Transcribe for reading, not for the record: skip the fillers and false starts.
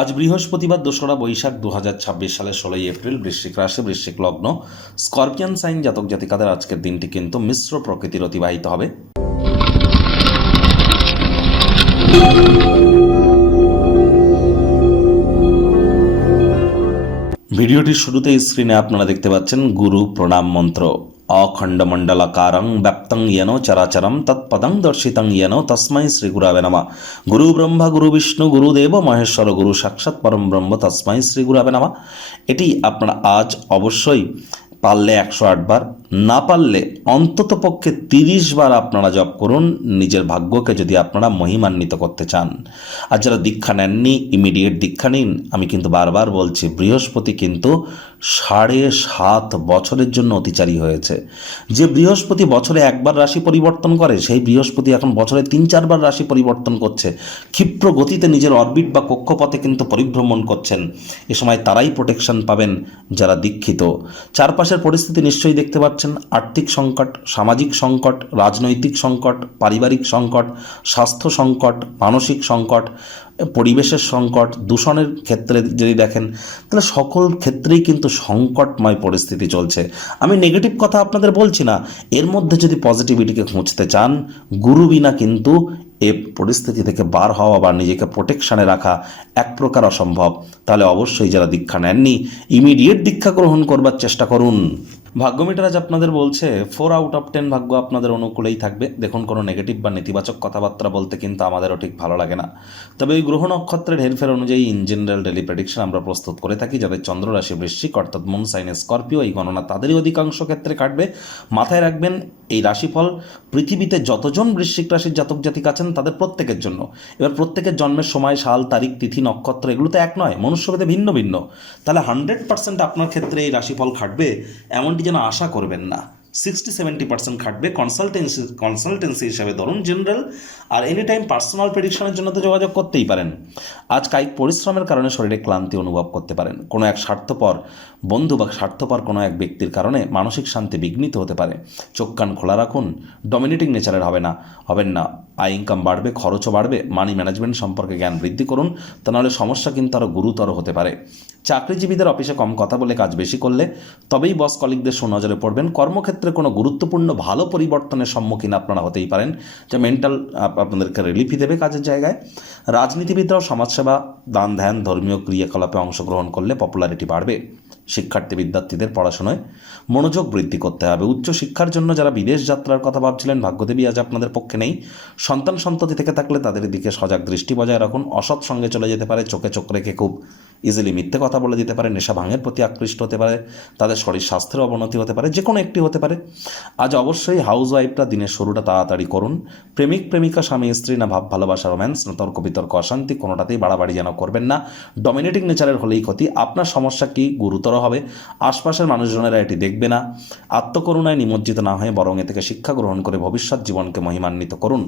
আজ বৃহস্পতিবার ২রা বৈশাখ ২০২৬ সালের ১৬ই এপ্রিল। বৃশ্চিক রাশি, বৃশ্চিক লগ্ন, স্করপিয়ান সাইন জাতক জাতিকাদের আজকের দিনটি কিন্তু মিশ্র প্রকৃতির অতিবাহিত হবে। ভিডিওটির শুরুতেই স্ক্রিনে আপনারা দেখতে পাচ্ছেন গুরু প্রণাম মন্ত্র। অখণ্ডমণ্ডলাকারং ব্যাপ্তং ইয়েন চরাচরম তৎপদং দর্শিতং ইয়েন তস্मै শ্রী গুরবে নমঃ। গুরু ব্রহ্মা গুরু বিষ্ণু গুরুদেব মহেশ্বর গুরু সাক্ষাৎ পরম ব্রহ্ম তস্मै শ্রী গুরবে নমঃ। এটি আপনারা আজ অবশ্যই পারলে ১০৮ বার, না পারলে অন্তত পক্ষে ৩০ বার আপনারা জপ করুন, নিজের ভাগ্যকে যদি আপনারা মহিমান্বিত করতে চান। আর যারা দীক্ষা নেননি, ইমিডিয়েট দীক্ষা নিন। আমি কিন্তু বারবার বলছি, বৃহস্পতি কিন্তু ৭.৫ বছরের জন্য অতিচারী হয়েছে। যে বৃহস্পতি বছরে একবার রাশি পরিবর্তন করে, সেই বৃহস্পতি এখন বছরে ৩-৪ বার রাশি পরিবর্তন করছে। ক্ষিপ্র গতিতে নিজের অরবিট বা কক্ষপথে কিন্তু পরিভ্রমণ করছেন। এ সময় তারাই প্রোটেকশন পাবেন যারা দীক্ষিত। চারপাশের পরিস্থিতি নিশ্চয়ই দেখতে পাচ্ছেন। আর্থিক সংকট, সামাজিক সংকট, রাজনৈতিক সংকট, পারিবারিক সংকট, স্বাস্থ্য সংকট, মানসিক সংকট, পরিবেশের সংকট, দূষণের ক্ষেত্রে যদি দেখেন তাহলে সকল ক্ষেত্রেই কিন্তু সংকটময় পরিস্থিতি চলছে। আমি নেগেটিভ কথা আপনাদের বলছি না, এর মধ্যে যদি পজিটিভিটিকে খুঁজতে চান, গুরু বিনা কিন্তু এ পরিস্থিতি থেকে বার হওয়া বা নিজেকে প্রোটেকশানে রাখা এক প্রকার অসম্ভব। তাহলে অবশ্যই যারা দীক্ষা নেননি, ইমিডিয়েট দীক্ষা গ্রহণ করবার চেষ্টা করুন। ভাগ্য মিটার আজ আপনাদের বলছে 4/10 ভাগ্য আপনাদের অনুকূলেই থাকবে। দেখুন, কোনো নেগেটিভ বা নেতিবাচক কথাবার্তা বলতে কিন্তু আমাদেরও ঠিক ভালো লাগে না। তবে ওই গ্রহ নক্ষত্রের হেরফের অনুযায়ী ইন জেনারেল ডেলি প্রেডিকশন আমরা প্রস্তুত করে থাকি। যাদের চন্দ্র রাশি বৃশ্চিক অর্থাৎ মুন সাইনে স্করপিও, এই গণনা তাদেরই অধিকাংশ ক্ষেত্রে কাটবে। মাথায় রাখবেন, এই রাশিফল পৃথিবীতে যতজন বৃশ্চিক রাশির জাতক জাতিক আছেন তাদের প্রত্যেকের জন্য। এবার প্রত্যেকের জন্মের সময়, সাল, তারিখ, তিথি, নক্ষত্র এগুলো তো এক নয়, মনুষ্যভেদে ভিন্ন ভিন্ন। তাহলে 100% আপনার ক্ষেত্রে এই রাশিফল খাটবে এমনটি যেন আশা করবেন না। 60-70% খাটবে। কনসালটেন্সি হিসাবে ধরুন জেনারেল, আর এনি টাইম পার্সোনাল প্রেডিকশনের জন্য তো যোগাযোগ করতেই পারেন। আজ কায়িক পরিশ্রমের কারণে শরীরে ক্লান্তি অনুভব করতে পারেন। কোনো এক স্বার্থপর বন্ধু বা স্বার্থপর কোনো এক ব্যক্তির কারণে মানসিক শান্তি বিঘ্নিত হতে পারে। চোখ কান খোলা রাখুন। ডমিনেটিং নেচারের হবেন না। আয় ইনকাম বাড়বে, খরচও বাড়বে। মানি ম্যানেজমেন্ট সম্পর্কে জ্ঞান বৃদ্ধি করুন, তা নাহলে সমস্যা কিন্তু আরও গুরুতর হতে পারে। চাকরিজীবীদের অফিসে কম কথা বলে কাজ বেশি করলে তবেই বস কলিগদের সুনজরে পড়বেন। কর্মক্ষেত্রে কোনো গুরুত্বপূর্ণ ভালো পরিবর্তনের সম্মুখীন আপনারা হতেই পারেন, যা মেন্টাল আপনাদেরকে রিলিফই দেবে কাজের জায়গায়। রাজনীতিবিদরাও সমাজসেবা, দান ধ্যান, ধর্মীয় ক্রিয়াকলাপে অংশগ্রহণ করলে পপুলারিটি বাড়বে। শিক্ষার্থী বিদ্যার্থীদের পড়াশোনায় মনোযোগ বৃদ্ধি করতে হবে। উচ্চশিক্ষার জন্য যারা বিদেশ যাত্রার কথা ভাবছিলেন, ভাগ্যদেবী আজ আপনাদের পক্ষে নেই। সন্তান সন্ততি থেকে থাকলে তাদের দিকে সজাগ দৃষ্টি বজায় রাখুন। অসৎ সঙ্গে চলে যেতে পারে, চোখে চোখ রেখে খুব ইজিলি মিথ্যে কথা বলে দিতে পারে। নেশা ভাঙের প্রতি আকৃষ্ট হতে পারে, তাদের শরীর স্বাস্থ্যের অবনতি হতে পারে, যে কোনো একটি হতে পারে। আজ অবশ্যই হাউস ওয়াইফরা দিনের শুরুটা তাড়াতাড়ি করুন। প্রেমিক প্রেমিকা, স্বামী স্ত্রী, না ভাব ভালোবাসা, রোম্যান্স, না তর্ক বিতর্ক, অশান্তি, কোনোটাতেই বাড়াবাড়ি যেন করবেন না। ডমিনেটিং নেচারের হলেই ক্ষতি। আপনার সমস্যা কি গুরুতর হবে, আশপাশের মানুষজনেরা এটি দেখবে না। আত্মকরুণায় নিমজ্জিত না হয়ে বরং এ থেকে শিক্ষা গ্রহণ করে ভবিষ্যৎ জীবনকে মহিমান্বিত করুন।